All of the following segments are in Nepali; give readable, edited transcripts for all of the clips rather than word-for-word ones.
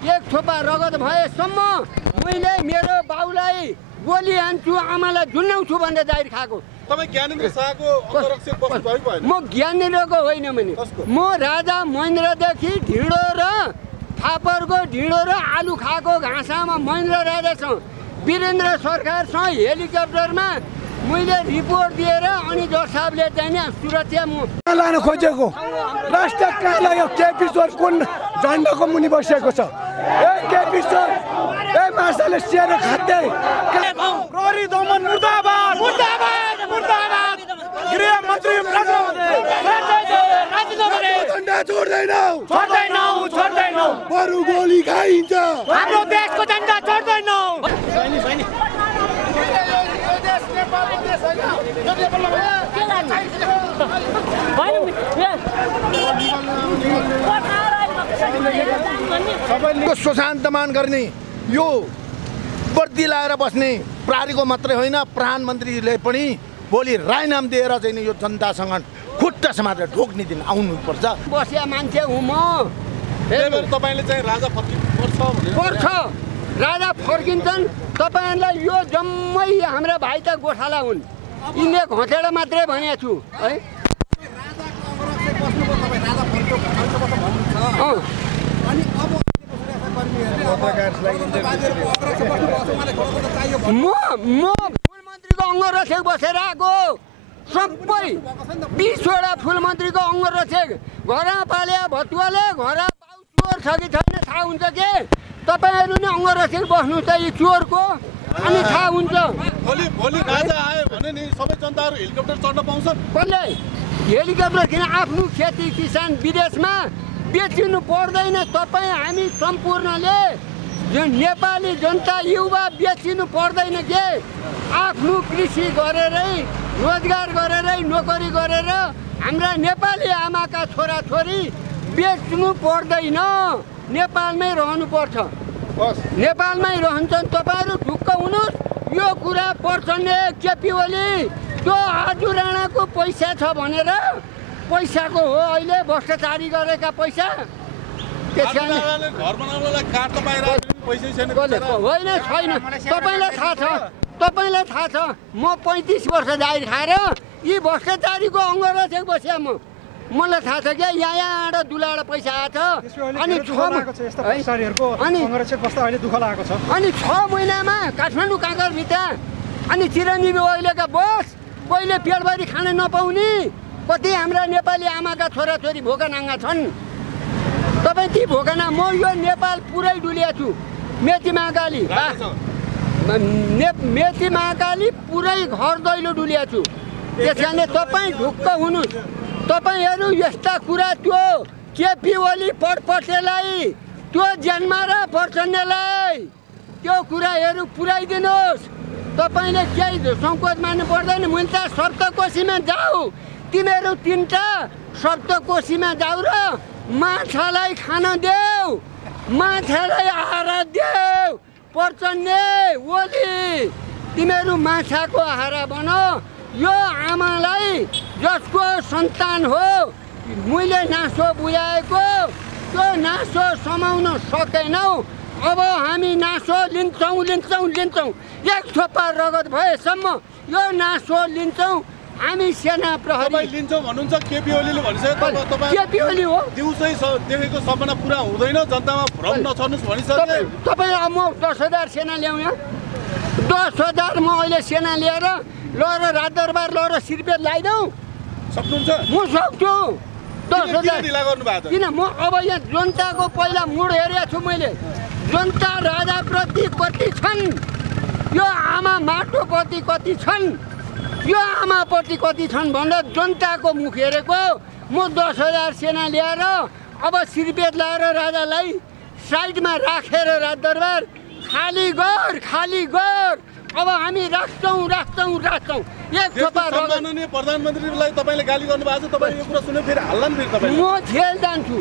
एक थोपा रगत भएसम्म मैले मेरो बाउलाई गोली हान्छु आमालाई झुन्डाउँछु भनेर जाहिर खाएको। तपाईँ ज्ञानेन्द्र शाहको अंगरक्षक बस्नु भयो भएन? म ज्ञानेन्द्रको होइन भने म राजा महेन्द्रदेखि ढिँडो र फापरको ढिँडो र आलु खाएको घाँसामा महेन्द्र राजासँग वीरेन्द्र सरकारसँग हेलिकप्टरमा मैले रिपोर्ट दिएर अनि जज साहबले चाहिँ नि सुरक्षा लान खोजेको राष्ट्र कहाँलाई यो केपी सर कुन झन्डाको मुनि बसेको छ? ए केपी सर ए मार्साले सिएर खाँदै प्रहरी दमन मुर्दाबाद मुर्दाबाद मुर्दाबाद गृह मन्त्री झन्डा छोड्दैनौ छोड्दैनौ छोड्दैनौ बरु गोली खाइन्छ हाम्रो देशको झन्डा छोड्दैनौ। सुशान्तमान गर्ने यो वर्दी लाएर बस्ने प्रहरीको मात्रै होइन प्रधानमन्त्रीले पनि भोलि रायनाम दिएर चाहिँ यो जनतासँग खुट्टा समातेर ढोक्ने दिन आउनुपर्छ। बसिया मान्छे हुँ म। तपाईँले चाहिँ राजा पर्छ राजा फर्किन्छन्। तपाईँहरूलाई यो जम्मै हाम्रा भाइ त गोठाला हुन्। यिनले घटेर मात्रै भनेको छु है। म फुल मन्त्रीको अंगरक्षक बसेर आएको। सबै 20 वटा फुल मन्त्रीको अंगरक्षक घरमा पाल्या भतुवाले घर बाउ चोर छ कि छैन थाहा हुन्छ के? तपाईँहरू नै अंगरक्षक बस्नु त यी चोरको अनि थाहा हुन्छ। भोलि राजा आयो भने नि सबै जनताहरू हेलिकप्टर चढ्न पाउँछन्। कसले हेलिकप्टर किन? आफ्नो खेती किसान विदेशमा बेचिनु पर्दैन। तपाईँ हामी सम्पूर्णले नेपाली जनता युवा बेचिनु पर्दैन के? आफ्नो कृषि गरेरै रोजगार गरेरै नोकरी गरेर हाम्रा नेपाली आमाका छोराछोरी बेच्नु पर्दैन। नेपालमै रहनुपर्छ। नेपालमै रहन्छन्। तपाईँहरू ढुक्क हुनुहोस्। यो कुरा पर्छन् केपी ओली त्यो आजु राणाको पैसा छ भनेर पैसाको हो अहिले भ्रष्टाचारी गरेका पैसा। घर बनाउनलाई काठ त बाहिर पैसै छैन होइन छैन। तपाईँलाई थाहा छ तपाईँलाई थाहा छ म 35 वर्ष जाहिर खाएर यी भ्रष्टाचारीको अंगरक्षक बस्या मलाई थाहा छ क्या। यहाँबाट दुलाबाट पैसा आएको छ अनि 6 महिनामा काठमाडौँ काँकरभित्र अनि चिरञ्जीवी ओलीका बस पहिले पेटभरि खान नपाउने कति हाम्रा नेपाली आमाका छोराछोरी भोका नाङ्गा छन्। तपाईँ ती भोकाना म यो नेपाल पुरै डुलिया छु। मेची महाकाली मेची महाकाली पुरै घर दैलो डुलिया छु। त्यस कारणले तपाईँ ढुक्क हुनुहोस्। तपाईँहरू यस्ता कुरा त्यो केपी ओली पटपटेलाई त्यो जन्मारा प्रचण्डलाई त्यो कुराहरू पुर्याइदिनुहोस्। तपाईँले केही सङ्कोच मान्नु पर्दैन। मैले त सप्तकोशीमा जाऊ तिमीहरू 3टा सप्तकोशीमा जाऊ र माछालाई खान देऊ माछालाई आहार देऊ। प्रचण्ड ओली तिमीहरू माछाको आहार बनाऊ। यो आमालाई जसको सन्तान हो मैले नासो बुझाएको त्यो नासो समाउन सकेनौ। अब हामी नासो लिन्छौँ एक थोपा रगत भएसम्म यो नासो लिन्छौँ। हामी सेना प्रहरी लिन्छौँ भन्नुहुन्छ केपी ओलीले भनिसक्यो। केपी ओली हो दिउँसै देखेको सपना पुरा हुँदैन जनतामा भ्रम नछर्नुहोस् भनिसक्यो। तपाईँ अब म 10,000 सेना ल्याउँ यहाँ 10,000 म अहिले सेना लिएर लर राजदरबार लर सिरपेट लगाइदेऊ सक्नुहुन्छ? म सक्छु। 10,000 किन म अब यहाँ जनताको पहिला मुड हेरेको छु मैले। जनता राजाप्रति कति छन्, यो आमा माटोप्रति कति छन्, यो आमाप्रति कति छन् भनेर जनताको मुख हेरेको। म 10,000 सेना ल्याएर अब सिरपेट लगाएर राजालाई साइडमा राखेर राजदरबार खाली गर। अब हामी राख्छौँ। एक थोपा माननीय प्रधानमन्त्रीलाई तपाईँले गाली गर्नुभएको छ। तपाईँ यो कुरा सुने फेरि हल्ला नि फेरि तपाईँ। म जेल जान्छु।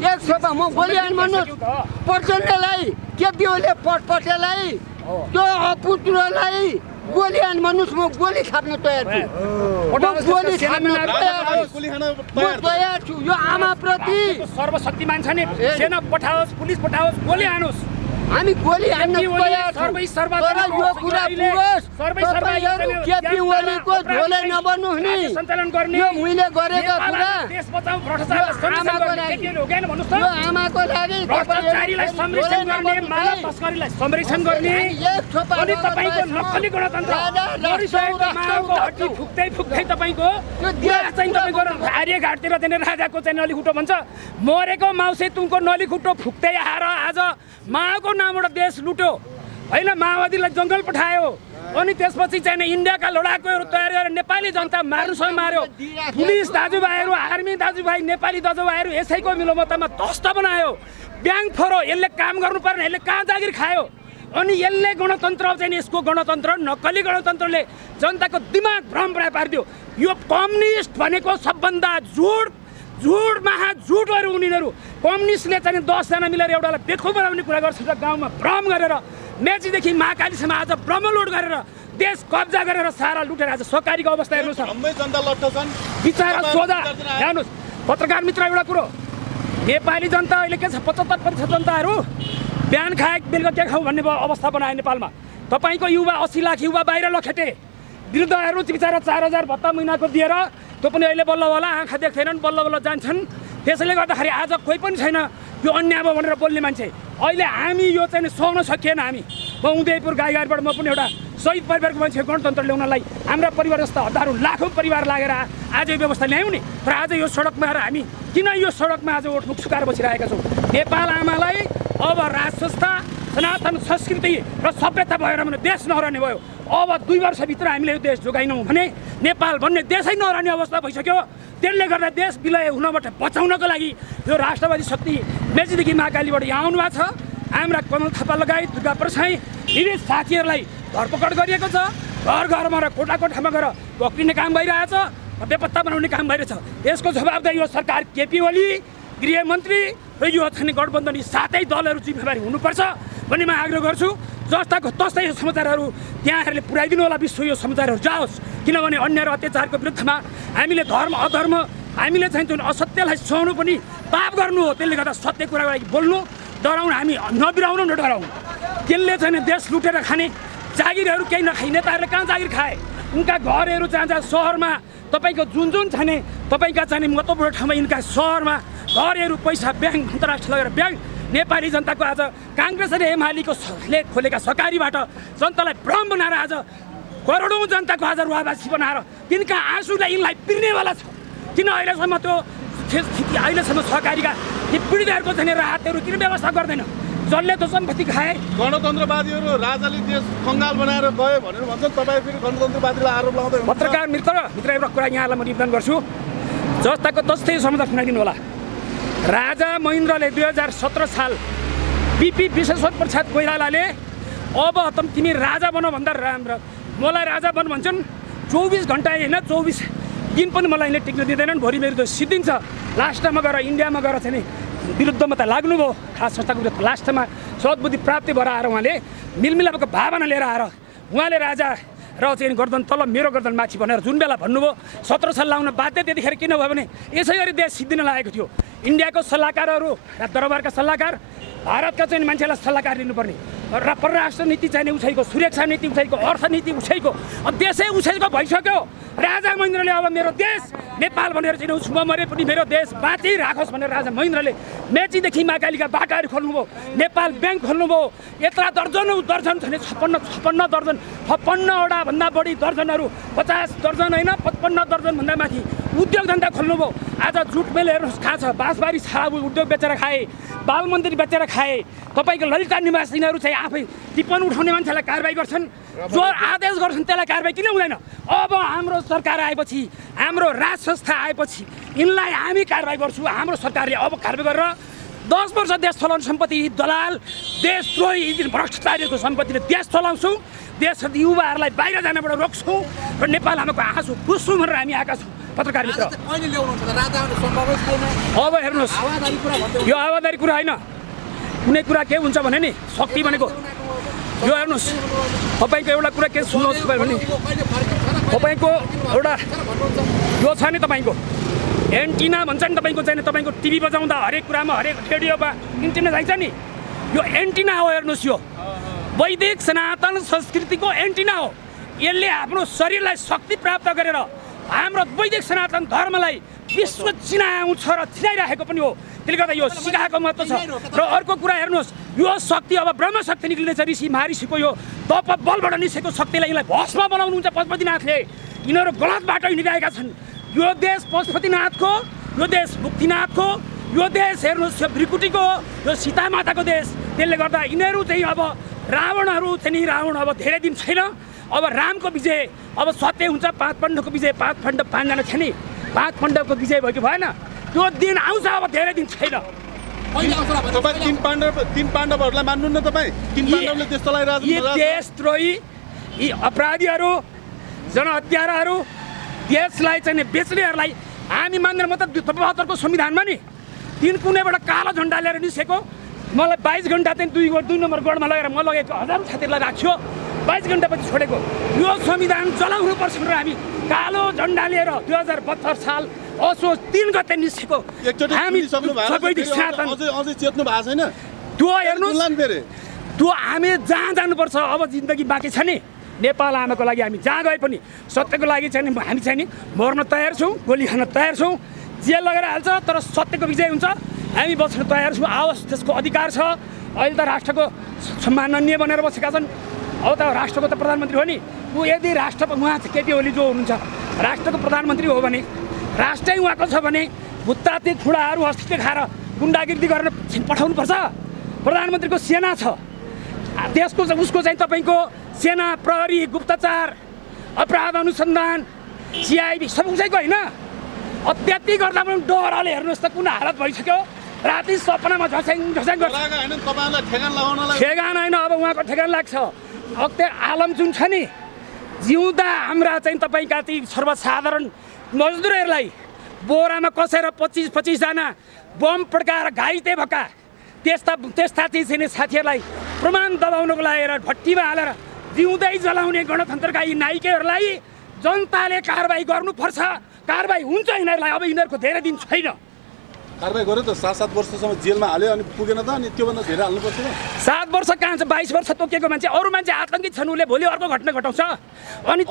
एक थोपा म बोलिहाल्नु भन्नुहोस्। प्रचण्डलाई केपी ओली पटपटेलाई त्यो अपुत्रलाई गोली हान भन्नुहोस् म गोली खाप्न तयार छु गोली खाप्न तयार छु यो आमाप्रति सर्वशक्तिमान छ नि सेना पठाओस् पुलिस पठाओस् गोली हानुस् हामी गोली हान्न तयार छौँ तर यो कुरा पुरोस् तपाईँहरू केपी ओलीको झोले नबन्नुहोस् नि सञ्चालन गर्ने यो मैले गरेको कुरा देश बचाऊ भ्रष्टाचारलाई आमाको लागि भ्रष्टाचारीलाई संरक्षण गर्ने मानव तस्करीलाई संरक्षण गर्ने अनि तपाईँको नक्कली गणतन्त्र मरिसकेको माओको हड्डी फुक्दै फुक्दै तपाईँको देश चाहिँ तपाईँको आर्यघाटतिर चाहिँ राजाको चाहिँ नलीखुट्टो भन्छ मरेको माउसे तुङको नलीखुट्टो फुक्दै आएर आज माओको नामबाट देश लुट्यो होइन माओवादीलाई जङ्गल पठायो अनि त्यसपछि चाहिँ इन्डियाका लडाकुहरू तयार गरेर नेपाली जनता मार्नुसँग मार्यो पुलिस दाजुभाइहरू आर्मी दाजुभाइ नेपाली दाजुभाइहरू यसैको मिलोमतमा ध्वस्त बनायो ब्याङ्क फोरो यसले काम गर्नु पर्ने यसले कहाँ जागिर खायो अनि यसले गणतन्त्र चाहिँ यसको गणतन्त्र नक्कली गणतन्त्रले जनताको दिमाग भ्रम पारिदियो यो कम्युनिस्ट भनेको सबभन्दा झुट महाझुटहरू उनीहरू कम्युनिस्टले चाहिँ 10 जना मिलेर एउटालाई बेखु बनाउने कुरा गर्छ गाउँमा भ्रम गरेर मेचीदेखि महाकालीसम्म आज ब्रह्मलुट गरेर देश कब्जा गरेर सारा लुटेर आज सरकारीको अवस्था हेर्नुहोस् बिचारा सोझा हेर्नुहोस् पत्रकार मित्र एउटा कुरो नेपाली जनता अहिले के छ 75% जनताहरू बिहान खाए बेलुका के खाऊ भन्ने अवस्था बनायो नेपालमा तपाईँको युवा 80 लाख युवा बाहिर लखेटे वृद्धहरू बिचारा 4000 भत्ता महिनाको दिएर त्यो पनि अहिले बल्ल बल्ल आँखा देख्दैनन् बल्ल बल्ल जान्छन् त्यसैले गर्दाखेरि आज कोही पनि छैन यो अन्याय भयो भनेर बोल्ने मान्छे अहिले हामी यो चाहिँ सहन सकिएन हामी म उदयपुर गाईघाटबाट म पनि एउटा शहीद परिवारको मान्छे गणतन्त्र ल्याउनलाई हाम्रा परिवार जस्ता हजारौँ लाखौँ परिवार लागेर आज यो व्यवस्था ल्यायौँ नि तर आज यो सडकमा आएर हामी किन यो सडकमा आज ओठमुख सुकाएर बसिरहेका छौँ नेपाल आमालाई अब राज संस्था सनातन संस्कृति र सभ्यता भएर भने देश नहरने भयो अब 2 वर्षभित्र हामीले यो देश जोगाइनौँ भने नेपाल भन्ने देशै नहरने अवस्था भइसक्यो त्यसले गर्दा देश विलय हुनबाट बचाउनको लागि यो राष्ट्रवादी शक्ति मेचीदेखि महाकालीबाट यहाँ आउनु भएको छ हाम्रा कमल थापा लगायत दुर्गा प्रसाई विविध साथीहरूलाई धरपकड गरिएको छ घर घरमा र कोठा कोठामा गएर पक्रिने काम भइरहेछ बेपत्ता बनाउने काम भइरहेछ यसको जवाबदारी यो सरकार केपी ओली गृहमन्त्री र यो चाहिँ गठबन्धनी सातै दलहरू जिम्मेवारी हुनुपर्छ भन्ने म आग्रह गर्छु जस्ताको तस्तै यो समाचारहरू त्यहाँहरूले पुर्याइदिनु होला विश्व यो समाचारहरू जाओस् किनभने अन्याय र अत्याचारको विरुद्धमा हामीले धर्म अधर्म हामीले चाहिँ जुन असत्यलाई सहनु पनि पाप गर्नु हो त्यसले गर्दा सत्य कुराको लागि बोल्नु डराउनु हामी नबिराउनु न डराउनु त्यसले चाहिँ देश लुटेर खाने जागिरहरू केही नखाइ नेताहरूले कहाँ जागिर खाए उनका घरहरू जहाँ जहाँ सहरमा तपाईँको जुन चाहिँ तपाईँका चाहिँ महत्त्वपूर्ण ठाउँमा यिनका सहरमा घरहरू पैसा ब्याङ्क अन्तर्राष्ट्रिय लगेर ब्याङ्क नेपाली जनताको आज काङ्ग्रेस र एमालेको खोलेका सरकारीबाट जनतालाई भ्रम बनाएर आज करोडौँ जनताको आज रुवाबासी बनाएर तिनका आँसुलाई यिनलाई पिर्नेवाला छ किन अहिलेसम्म त्यो अहिलेसम्म सहकारीका ती पीडितहरूको चाहिँ राहतहरू किन व्यवस्था गर्दैन जसले त सम्पत्ति खाए गणतन्त्रवादीहरू राजाले देश कङ्गाल बनाएर गयो भनेर भन्छन् तपाईँ फेरि गणतन्त्रवादीलाई आरोप लाउँदै पत्रकार मित्र एउटा कुरा यहाँलाई म निवेदन गर्छु जस्ताको तस्तै समाचार सुनाइदिनु होला राजा महेन्द्रले 2017 साल बिपी विश्वेश्वर प्रसाद कोइरालाले अब तिमी राजा बन भन्दा राम्रो मलाई राजा बन भन्छन् 24 घन्टा होइन 24 दिन पनि मलाई यिनले टिक्न दिँदैनन् भोलि मेरो त सिद्धिन्छ लास्टमा गएर इन्डियामा गएर चाहिँ विरुद्धमा त लाग्नुभयो खास संस्थाको विरुद्ध लास्टमा सद्बुद्धि प्राप्ति भएर आएर उहाँले मिलमिलापको भावना लिएर आएर उहाँले राजा र चाहिँ गर्दन तल मेरो गर्दन माथि भनेर जुन बेला भन्नुभयो 17 साल लाउन बाध्य त्यतिखेर किन भयो भने यसै गरी देश सिद्धिन लागेको थियो इन्डियाको सल्लाहकारहरू र दरबारका सल्लाहकार भारतका चाहिँ मान्छेलाई सल्लाहकार दिनुपर्ने र परराष्ट्र नीति चाहिने उसैको सुरक्षा नीति उसैको अर्थनीति उसैको देशै उसैको भइसक्यो राजा महेन्द्रले अब मेरो देश नेपाल भनेर चाहिँ उसमा मरे पनि मेरो देश बाँचिराखोस् भनेर राजा महेन्द्रले मेचीदेखि महाकालीका बाटाहरू खोल्नुभयो नेपाल ब्याङ्क खोल्नुभयो यत्रा दर्जनौँ दर्जन छैन 56 दर्जन 56वटा भन्दा बढी दर्जनहरू 50 दर्जन होइन 55 दर्जन भन्दा माथि उद्योग धन्दा खोल्नुभयो आज जुट मेल हेर्नुहोस् कहाँ छ बाँसबारी साहब उद्योग बेचेर खाए बाल मन्दिर बेचेर खाए तपाईँको ललिता निवास यिनीहरू चाहिँ आफै टिप्पण उठाउने मान्छेलाई कारबाही गर्छन् जो आदेश गर्छन् त्यसलाई कारबाही किन हुँदैन अब हाम्रो सरकार आएपछि हाम्रो राज संस्था आएपछि यिनलाई हामी कारबाही गर्छौँ हाम्रो सरकारले अब कारबाही गरेर 10 वर्ष देश चलाउने सम्पत्ति दलाल देशद्रोही भ्रष्टाचारीको सम्पत्तिले देश चलाउँछौँ देश युवाहरूलाई बाहिर जानबाट रोक्छौँ र नेपाल हाम्रो आँसु बुझ्छौँ भनेर हामी आएका छौँ पत्रकार मित्र अब हेर्नुहोस् यो आवादारी कुरा होइन कुनै कुरा के हुन्छ भने नि शक्ति भनेको यो हेर्नुहोस् तपाईँको एउटा कुरा के सुन्नुहोस् भने तपाईँको एउटा यो छ नि तपाईँको एन्टिना भन्छ नि तपाईँको चाहिँ तपाईँको टिभी बजाउँदा हरेक कुरामा हरेक रेडियोमा एन्टिना चाहिन्छ नि यो एन्टिना हो हेर्नुहोस् यो वैदिक सनातन संस्कृतिको एन्टिना हो यसले आफ्नो शरीरलाई शक्ति प्राप्त गरेर हाम्रो वैदिक सनातन धर्मलाई विश्व चिनाउँछ र चिनाइराखेको पनि हो त्यसले गर्दा यो सिकाएको महत्त्व छ र अर्को कुरा हेर्नुहोस् यो शक्ति अब ब्रह्म शक्ति निक्लिनेछ ऋषि महर्षिको यो तप बलबाट निस्केको शक्तिलाई यिनलाई भस्म बनाउनुहुन्छ पशुपतिनाथले यिनीहरू गलत बाटो हिँडिरहेका छन् यो देश पशुपतिनाथको यो देश मुक्तिनाथको यो देश हेर्नुहोस् यो भ्रिकुटीको यो सीता माताको देश त्यसले गर्दा यिनीहरू चाहिँ अब रावणहरू चाहिँ नि रावण अब धेरै दिन छैन अब रामको विजय अब सत्य हुन्छ पाँच पाण्डवको विजय पाँच पाण्डव 5 जना थियो नि 5 पाण्डवको विजय भयो कि भएन त्यो दिन आउँछ अब धेरै दिन छैन तपाईँ तीन पाण्डवहरूलाई मान्नु न तपाईँ तीन पाण्डवले देश चलाइरहेको यी देशद्रोही यी अपराधीहरू जनहत्याराहरू देशलाई चाहिँ बेच्नेहरूलाई हामी मान्दैन म त 72 को संविधानमा नि 3 कुनैबाट कालो झन्डा लिएर निस्केको मलाई 22 घण्टा चाहिँ 2 नम्बर गढमा लगेर म लगेको हजारौँ साथीहरूलाई राख्यो 22 घण्टापछि छोडेको यो संविधान चलाउनु पर्छ भनेर हामी कालो झन्डा लिएर 2072 साल असोज 3 गते निस्केको हामी सबै अझै चेत्नु भएको छैन त्यो हेर्नुहोस् त्यो हामी जहाँ जानुपर्छ अब जिन्दगी बाँकी छ नि नेपाल आमाको लागि हामी जहाँ गए पनि सत्यको लागि चाहिँ हामी चाहिँ नि मर्न तयार छौँ गोली खान तयार छौँ जेल लगेर हाल्छ तर सत्यको विजय हुन्छ हामी बस्न तयार छौँ आवश्यक त्यसको अधिकार छ अहिले त राष्ट्रको सम्माननीय बनेर बसेका छन् अब त राष्ट्रको त प्रधानमन्त्री हो नि ऊ यदि राष्ट्र उहाँ केपी ओली जो हुनुहुन्छ राष्ट्रको प्रधानमन्त्री हो भने राष्ट्रै उहाँको छ भने भुत्ताती खुडाहरू अस्तित्व खाएर गुन्डागिर्दी गरेर पठाउनुपर्छ प्रधानमन्त्रीको सेना छ त्यसको उसको चाहिँ तपाईँको सेना प्रहरी गुप्तचार अपराध अनुसन्धान सिआइडी सब उसैको होइन अत्याति गर्दा पनि डरले हेर्नुहोस् त कुन हालत भइसक्यो राति सपनामा झस्याङ झस्याङ गर्छ ठेगान होइन अब उहाँको ठेगान लाग्छ अब आलम जुन छ नि जिउँदा हाम्रा चाहिँ तपाईँका ती सर्वसाधारण मजदुरहरूलाई बोरामा कसेर 25-25 जना बम पड्काएर घाइते भएका त्यस्ता चाहिँ साथीहरूलाई प्रमाण दबाउनको लागि भट्टीमा हालेर जिउँदै जलाउने गणतन्त्रका यी नायिकाहरूलाई जनताले कारबाही गर्नुपर्छ कारबाही हुन्छ यिनीहरूलाई अब यिनीहरूको धेरै दिन छैन कारबाही गर्यो त 7 वर्षसम्म जेलमा हाल्यो अनि पुगेन त अनि त्योभन्दा धेरै हाल्नुपर्छ 7 वर्ष कहाँ छ 22 वर्ष तोकिएको मान्छे अरू मान्छे आतङ्कित छन् उसले भोलि अर्को घटना घटाउँछ अनि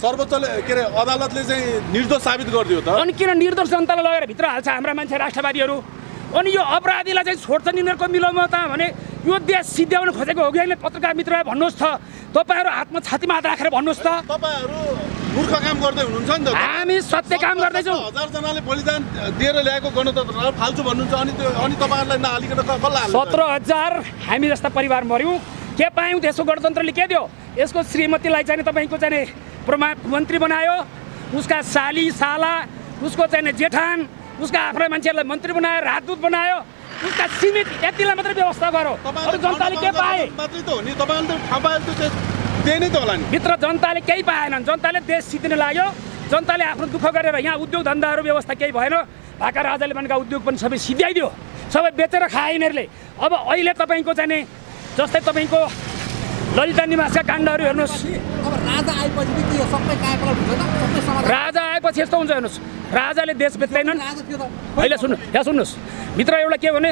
सर्वोच्चले के अरे अदालतले चाहिँ निर्दोष साबित गरिदियो त अनि किन निर्दोष जनतालाई लगेर भित्र हाल्छ हाम्रा मान्छे राष्ट्रवादीहरू अनि यो अपराधीलाई चाहिँ छोड्छन् यिनीहरूको मिलोमा त भने यो देश सिद्ध्याउन खोजेको हो कि होइन पत्रकार मित्रलाई भन्नुहोस् त तपाईँहरू हातमा छातीमा हात राखेर भन्नुहोस् त तपाईँहरू मूर्ख काम गर्दै हुनुहुन्छ नि त हामी सत्य काम गर्दैछौँ 1000 जनाले बलिदान दिएर ल्याएको गणतन्त्र फाल्छु भन्नुहुन्छ अनि तपाईँहरूलाई नहालिकन कसलाई हाल्नु 17000 हामी जस्ता परिवार मर्यौँ के पायौँ त्यसको गणतन्त्रले के दियो यसको श्रीमतीलाई चाहिँ तपाईँको चाहिँ मन्त्री बनायो उसका साली साला उसको चाहिँ जेठान उसका आफ्नै मान्छेहरूलाई मन्त्री बनायो राजदूत बनायो उसका सीमित यतिलाई मात्रै व्यवस्था गरो अरू जनताले के पाए मात्रै त हो नि तपाईँले त थाहा त त्यही नै त होला नि भित्र जनताले केही पाएनन् जनताले देश सिद्धिन लाग्यो जनताले आफ्नो दुःख गरेर यहाँ उद्योग धन्दाहरू व्यवस्था केही भएन भाका राजाले भनेका उद्योग पनि सबै सिद्ध्याइदियो सबै बेचेर खाए यिनीहरूले अब अहिले तपाईँको चाहिँ जस्तै तपाईँको ललिता निवासका काण्डहरू हेर्नुहोस् राजा आएपछि यस्तो हुन्छ हेर्नुहोस् राजाले देश बेच्दैनन् अहिले सुन्नुहोस् भित्र एउटा के भने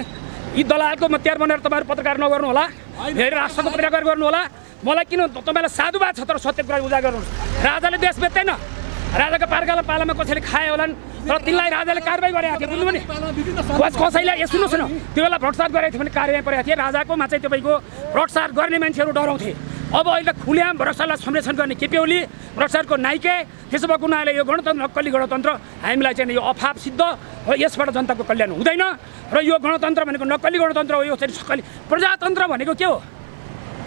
यी दलालको मत्यार बनेर तपाईँहरू पत्रकार नगर्नु होला फेरि राष्ट्रको पत्रकार गर्नु होला मलाई किन तपाईँलाई साधुवाद छ तर सत्य कुरा उजागर गर्नुहोस् राजाले देश बेच्दैन राजाको पालामा कसैले खाए होलान् तर तिनलाई राजाले कारबाही गरेको थियो बुझ्नु नि कसैले सुन्नुहोस् न त्यो बेला भ्रष्टाचार गरेको थियो भने कारबाही परेको थियो राजाकोमा चाहिँ तपाईँको भ्रष्टाचार गर्ने मान्छेहरू डराउँथे अब अहिले खुल्याम भ्रष्टाचारलाई संरक्षण गर्ने केपी ओली भ्रष्टाचारको नाइके त्यसो भएको हुनाले यो गणतन्त्र नक्कली गणतन्त्र हामीलाई चाहिँ यो अभाव सिद्ध र यसबाट जनताको कल्याण हुँदैन र यो गणतन्त्र भनेको नक्कली गणतन्त्र हो यो चाहिँ सक्कली प्रजातन्त्र भनेको के हो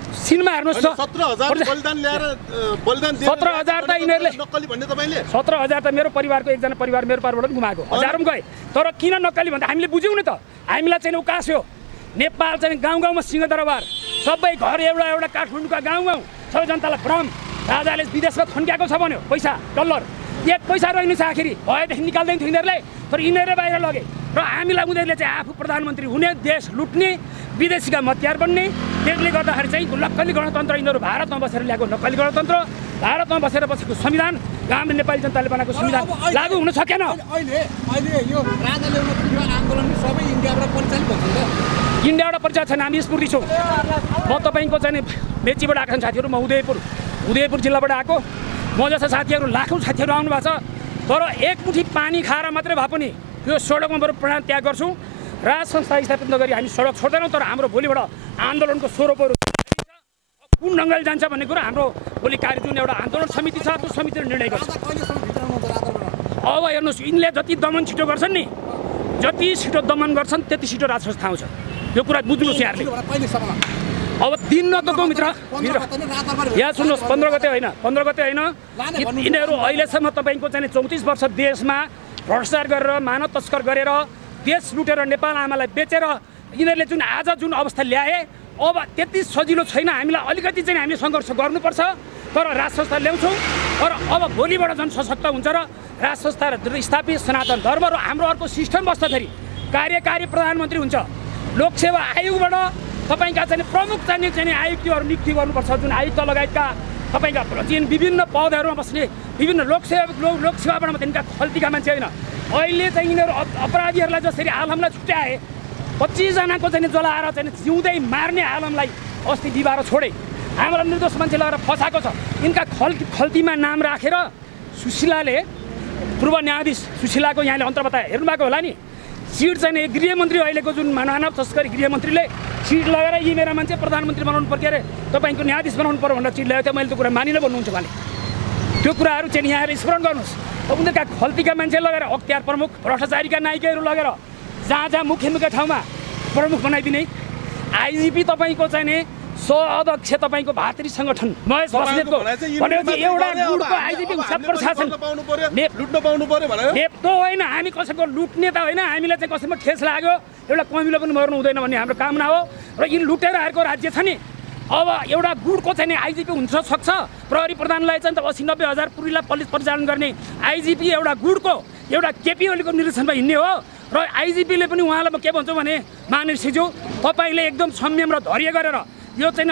सिनेमा हेर्नुहोस् त 17000 बलिदान ल्याएर बलिदान 17000 त यिनीहरूले नक्कली भन्ने तपाईँले 17000 त मेरो परिवारको एकजना परिवार मेरो परिवारबाट पनि गुमाएको हजारौँ गए तर किन नक्कली भन्दा हामीले बुझ्यौँ नि त हामीलाई चाहिँ उकास्यो नेपाल चाहिँ गाउँ गाउँमा सिंहदरबार सबै घर एउटा काठमाडौँका गाउँ सबै जनतालाई भ्रम राजाले विदेशमा थन्क्याएको छ भन्यो पैसा डलर एक पैसा रहेन छ आखिरी भएदेखि निकाल्दैन थियो यिनीहरूले तर यिनीहरूले बाहिर लगे र हामीलाई उनीहरूले चाहिँ आफू प्रधानमन्त्री हुने, देश लुट्ने, विदेशीका मतियार बन्ने, त्यसले गर्दाखेरि चाहिँ नक्कली गणतन्त्र यिनीहरू भारतमा बसेर ल्याएको नक्कली गणतन्त्र, भारतमा बसेर बसेको संविधान, हाम्रो नेपाली जनताले बनाएको संविधान लागू हुन सकेन। अहिले यो राजा ल्याउन पुग्यो आन्दोलन सबै इन्डियाबाट परिचालित भएको छ। इन्डियाबाट परिचालित छैन, हामी स्फूर्ति छौँ। म तपाईँको चाहिँ मेचीबाट आएका छन् साथीहरू, म उदयपुर जिल्लाबाट आएको। म जस्ता साथीहरू लाखौँ साथीहरू आउनु भएको छ। तर एक मुठी पानी खाएर मात्रै भए पनि यो सडकमा बरु प्राण त्याग गर्छौँ। राज संस्था स्थापित नगरी हामी सडक छोड्दैनौँ। तर हाम्रो भोलिबाट आन्दोलनको स्वरूपहरू कुन ढङ्गले जान्छ भन्ने कुरा हाम्रो भोलि कार्य जुन एउटा आन्दोलन समिति छ, त्यो समितिले निर्णय गर्छ। अब हेर्नुहोस्, यिनले जति दमन छिटो गर्छन् नि, जति छिटो दमन गर्छन् त्यति छिटो राज संस्था आउँछ। यो कुरा बुझ्नुहोस् यहाँहरूले। अब दिन नतको मित्र यहाँ सुन्नुहोस्, 15 गते होइन, यिनीहरू अहिलेसम्म तपाईँको चाहिँ 34 वर्ष देशमा भ्रष्टाचार गरेर, मानव तस्कर गरेर, देश लुटेर, नेपाल आमालाई बेचेर यिनीहरूले जुन आज जुन अवस्था ल्याए, अब त्यति सजिलो छैन। हामीलाई अलिकति चाहिँ हामीले सङ्घर्ष गर्नुपर्छ, तर राज संस्था ल्याउँछौँ। तर अब भोलिबाट झन् सशक्त हुन्छ र राज संस्था स्थापित सनातन धर्म र हाम्रो अर्को सिस्टम बस्दाखेरि कार्यकारी प्रधानमन्त्री हुन्छ। लोकसेवा आयोगबाट तपाईँका चाहिँ प्रमुख चाहिँ आयुक्तहरू नियुक्ति गर्नुपर्छ, जुन आयुक्त लगायतका तपाईँका जुन विभिन्न पदहरूमा बस्ने विभिन्न लोकसेवाबाट मात्रै यिनका खल्तीका मान्छे होइन। अहिले चाहिँ यिनीहरू अपराधीहरूलाई जसरी आलमलाई छुट्याए, 25 जनाको चाहिँ जलाएर चाहिँ जिउँदै मार्ने आलमलाई अस्ति बिहिबार छोडे, हामीलाई निर्दोष मान्छे लगाएर फसाएको छ। यिनका खल्तीमा नाम राखेर सुशीलाले, पूर्व न्यायाधीश सुशीलाको यहाँले अन्तर बताए हेर्नुभएको होला नि, सिट चाहिँ गृहमन्त्री अहिलेको जुन मानव तस्करी गृहमन्त्रीले सिट लगाएर यी मेरा मान्छे प्रधानमन्त्री बनाउनु पर्यो, अरे तपाईँको न्यायाधीश बनाउनु पर्यो भनेर चिट ल्याएको थियो। मैले त्यो कुरा मानिन भन्नुहुन्छ भने त्यो कुराहरू चाहिँ यहाँले स्मरण गर्नुहोस्। अब उनीहरूका खल्तीका मान्छे लगेर अख्तियार प्रमुख, भ्रष्टाचारीका नायिकाहरू लगेर जहाँ मुख्य ठाउँमा प्रमुख बनाइदिने, आइजिपी तपाईँको चाहिँ सहअध्यक्ष तपाईँको भातृ सङ्गठन महेश बस्नेतको भनेपछि एउटा गुडको आइजिपी हिसाब प्रशासन लुट्न पाउनु पर्यो भनेर त्यो होइन। हामी कसैको लुट्ने त होइन, हामीलाई चाहिँ कसैमा ठेस लाग्यो, एउटा कमिलो पनि मर्नु हुँदैन भन्ने हाम्रो कामना हो। र यिन लुटेर आएको राज्य छ नि, अब एउटा गुडको चाहिँ आइजिपी हुन सक्छ। प्रहरी प्रधानलाई चाहिँ 80-90 हजार पुरीलाई पुलिस परिचालन गर्ने आइजिपी एउटा गुडको, एउटा केपी ओलीको निर्देशनमा हिँड्ने हो। र आइजिपीले पनि उहाँलाई म के भन्छु भने, मानिसज्यू तपाईँले एकदम संयम र धैर्य गरेर यो चाहिँ